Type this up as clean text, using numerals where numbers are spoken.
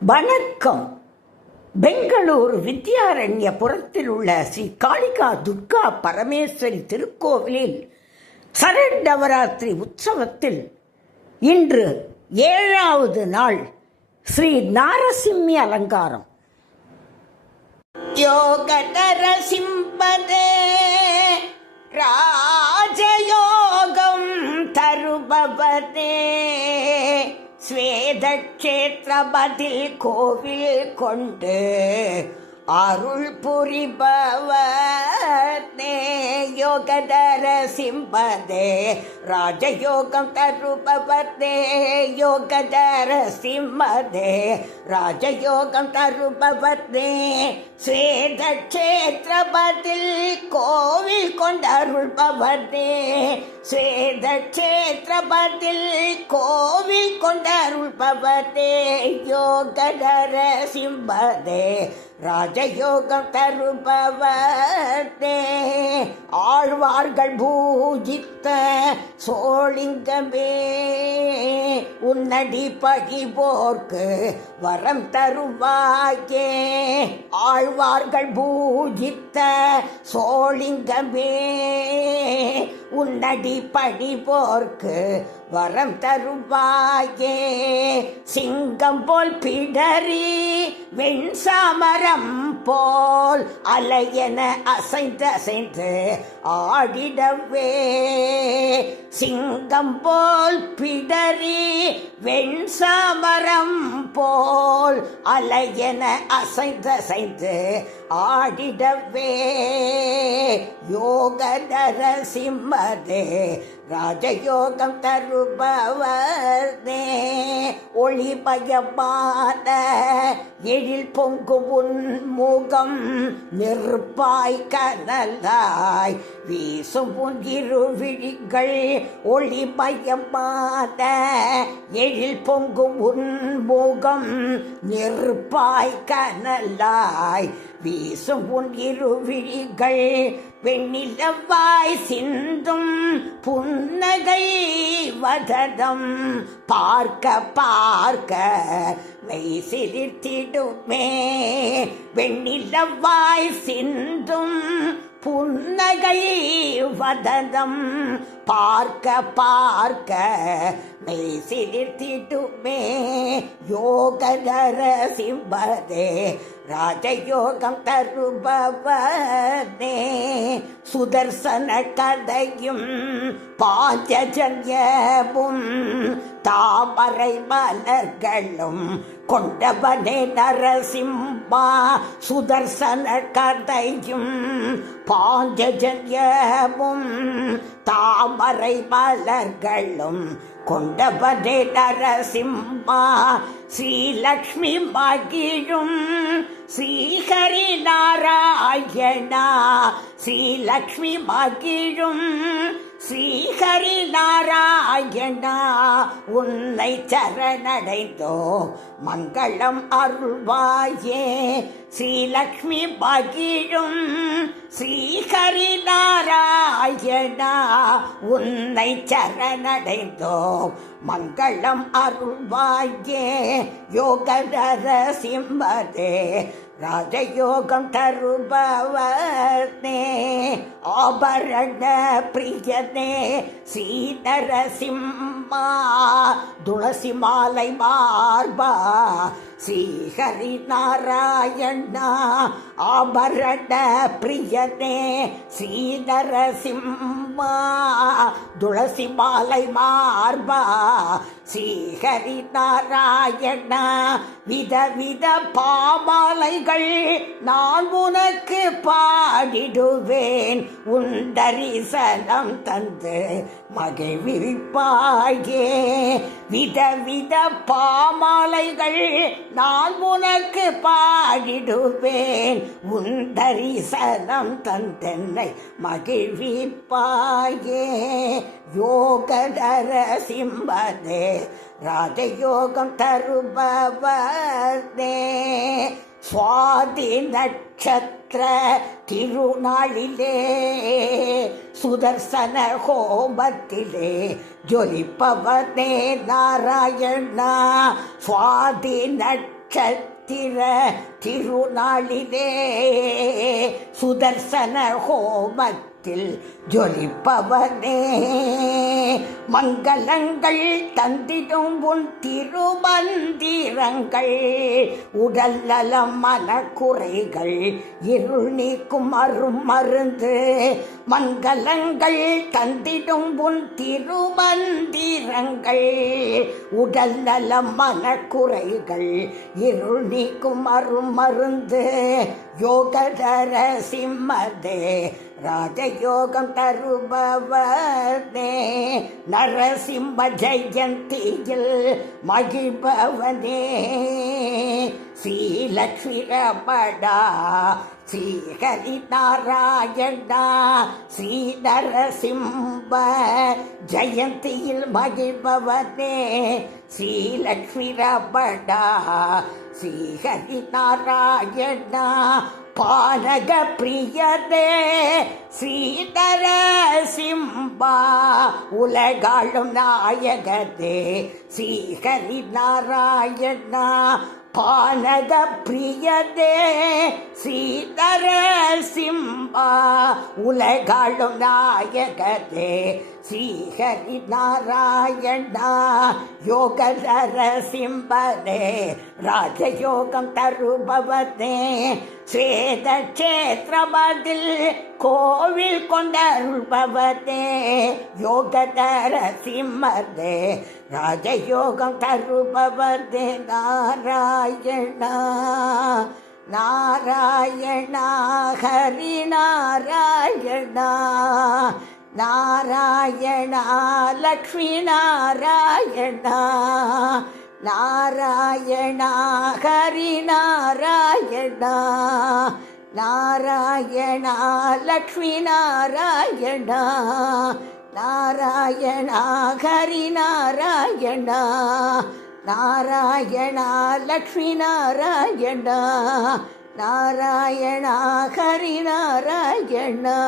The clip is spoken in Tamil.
வணக்கம். பெங்களூர் வித்யாரண்யபுரத்தில் உள்ள ஸ்ரீ காளிகா துர்கா பரமேஸ்வரி திருக்கோவிலில் சரநவராத்திரி உற்சவத்தில் இன்று 7வது நாள் ஸ்ரீ நாரசிம்மி அலங்காரம். யோக நரசிம்மதே ராஜயோகம் தருபவதே ஸ்வேதக்ஷேத்திரபதில் கோவில் கொண்டு அருள் புரிபவதே யோகதர சிம்பதே ராஜயோகம் தருபவதே யோகதர சிம்மதே ராஜயோகம் தருபவதே ஸ்வேதக்ஷேத்திரபதில் கோவில் கொண்டு அருள்பவதே ஸ்வேதக்ஷேத்திரபதில் கோவில் கொண்டு அருள்பவதே யோகதர சிம்பதே ராஜயோகம் தருபவதே ஆழ்வார்கள் பூஜித்த சோளிங்கமே உன்னடி பகிவோர்க்கு வரம் தருவாயே ஆழ்வார்கள் பூஜித்த சோளிங்கமே உன்னடி பணிவோர்க்கு வரம் தருவாயே சிங்கம் போல் பிடரி வெண்சாமரம் போல் அலையென அசைந்து ஆடிடவே சிங்கம் போல் பிடரி வெண்சாமரம் போல் அலையென அசைந்து ஆடிடவே யோக நரசிம்மதே ராஜயோகம் தருபவதே ஒளிபயமான எழில் பொங்கும் உன்முகம் நெருப்பாய் கனலாய் வீசும் உன் இருவிழிகள் ஒளிமயமான எழில் பொங்கும் உன்முகம் நெருப்பாய் கனலாய் வீசும் உன் இருவிழிகள் வெண்ணிலவாய் சிந்தும் புன்னகை வதனம் பார்க்க பார்க்க மெய் சிலிர்த்திடுமே வெண்ணிலவாய் சிந்தும் புன்னகை வதனம் பார்க்க பார்க்க மெய் சிலிர்த்திடுமே யோக நரசிம்மதே ராஜயோகம் தருபவதே சுதர்சன கதையும் பாஞ்சஜன்யமும் தாமரை மலர்களும் கொண்டவனே நரசிம்மா சுதர்சன கதையும் பாஞ்சஜன்யமும் தாமரை மலர்களும் கொண்டவனே நரசிம்மா ஸ்ரீலக்ஷ்மி மகிழும் ஸ்ரீஹரி நாராயணா ஸ்ரீலக்ஷ்மி மகிழும் ஸ்ரீஹரி நாராயணா உன்னை சரணடைந்தோ மங்களம் அருள்வாயே ஸ்ரீலக்ஷ்மி மகிழும் ஸ்ரீஹரி நாராயணா உன்னை சரணடைந்தோ மங்களம் அருள்வாயே யோக நரசிம்மதே ராஜயோகம் தருபவதே ஆபரண பிரியனே ஸ்ரீ நரசிம்மா துளசி மாலை மார்பா ஸ்ரீஹரி நாராயணா ஆபரண பிரியனே ஸ்ரீ நரசிம்மா துளசி மாலை மார்பா ஸ்ரீஹரி நாராயணா விதவித பாமாலைகள் நான் உனக்கு பாடிடுவேன் உன் தரிசனம் தந்து மகிழ்விப்பாயே விதவித பாமாலைகள் நான் உனக்கு பாடிடுவேன் உன் தரிசனம் தந்தென்னை மகிழ்விப்பாயே யோக நரசிம்மதே ராஜயோகம் தருபவதே சுவாதி நட்சத்திர திருநாளிலே சுதர்சன ஹோமத்திலே ஜொலிப்பவனே நாராயணா. சுவாதி நட்சத்திர திருநாளிலே சுதர்சன ஹோமத்தில் ஜொலிப்பவனே, மங்களங்கள் தந்திடும் உன் திருமந்திரங்கள், உடல் நலம் மனக்குறைகள் இருள் நீக்கும் அரும் மருந்து. மங்களங்கள் தந்திடும் உன் திருமந்திரங்கள், உடல் நலம் மனக்குறைகள் இருள் நீக்கும் அரும் மருந்து. யோகதர சிம்மதே ராஜயோகம் தருபவனே, நரசிம்ம ஜெயந்தியில் மகிழ்பவனே. ஸ்ரீலக்ஷ்மி ரமணா ஸ்ரீஹரி நாராயணா, ஸ்ரீ நரசிம்ம ஜெயந்தியில் மகிழ்பவனே. ஸ்ரீலக்ஷ்மி ரமணா ஸ்ரீஹரி நாராயணா, பானக பிரியதே ஸ்ரீதர சிம்பா, உலகாளும் நாயகதே ஸ்ரீஹரி நாராயணா. பானக பிரியதே ஸ்ரீதர சிம்பா, உலகாளும் நாயகதே ஸ்ரீஹரி நாராயணா. யோகதர சிம்பனே ராஜயோகம் தருபவனே, ஸ்வேத கஷேத்திரமதில் கோவில் கொண்டருள்பவனே. யோகதர சிம்மதே ராஜயோகம் தருபவனே. நாராயணா நாராயணா ஹரி நாராயணா, நாராயணா லக்ஷ்மி நாராயணா, நாராயணா ஹரி நாராயணா, நாராயணா லக்ஷ்மி நாராயணா, நாராயணா ஹரி நாராயணா, நாராயணா லக்ஷ்மி நாராயணா, நாராயணா ஹரி நாராயணா.